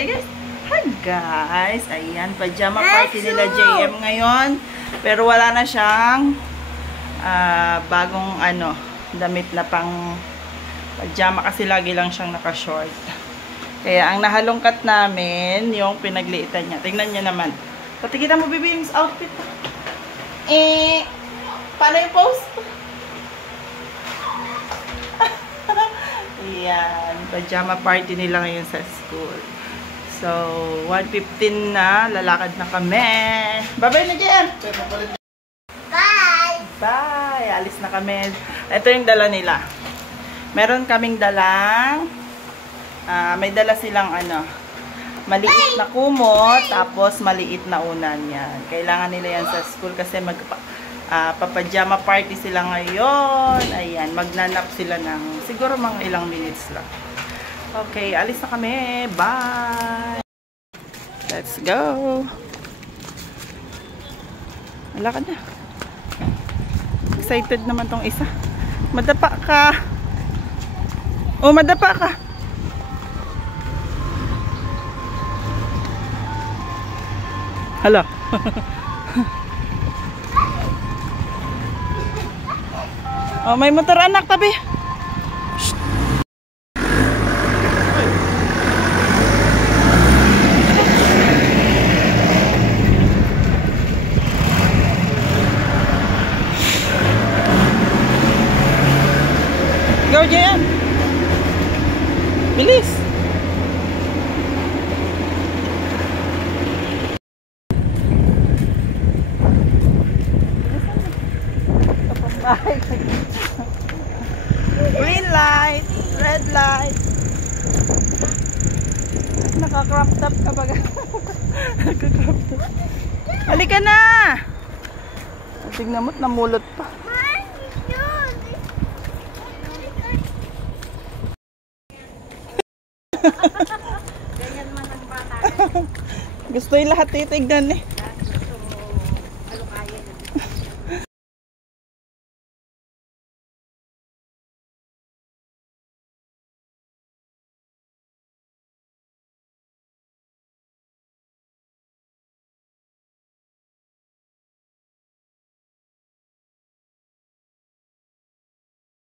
Say guys. Hi guys. Ayan, pajama party nila JM ngayon. Pero wala na siyang bagong damit na pang pajama kasi lagi lang siyang naka-short. Kaya ang nahalungkat namin yung pinagliitan niya. Tingnan niyo naman. Pati kita mo bibi yung outfit. Paano yung post? Ayan, pajama party nila ngayon sa school. So, 1:15 na, lalakad na kami. Bye-bye na dyan! Bye! Bye! Alis na kami. Ito yung dala nila. Meron kaming dalang, may dala silang maliit na kumot, tapos maliit na unan yan. Kailangan nila yan sa school kasi papajama party sila ngayon. Ayan, magnanap sila ng siguro mga ilang minutes lang. Okay, alis na kami. Bye! Let's go! Malakad na. Excited naman tong isa. Madapa ka. Oh, madapa ka. Hala. Oh, may motor anak tabi. Shh. Go, Jan. Bilis. Green light, red light. Naka-crop top ka ba? Naka-crop top. Halika na! Tingnan mo't namulot pa. Gusto yung lahat titignan eh.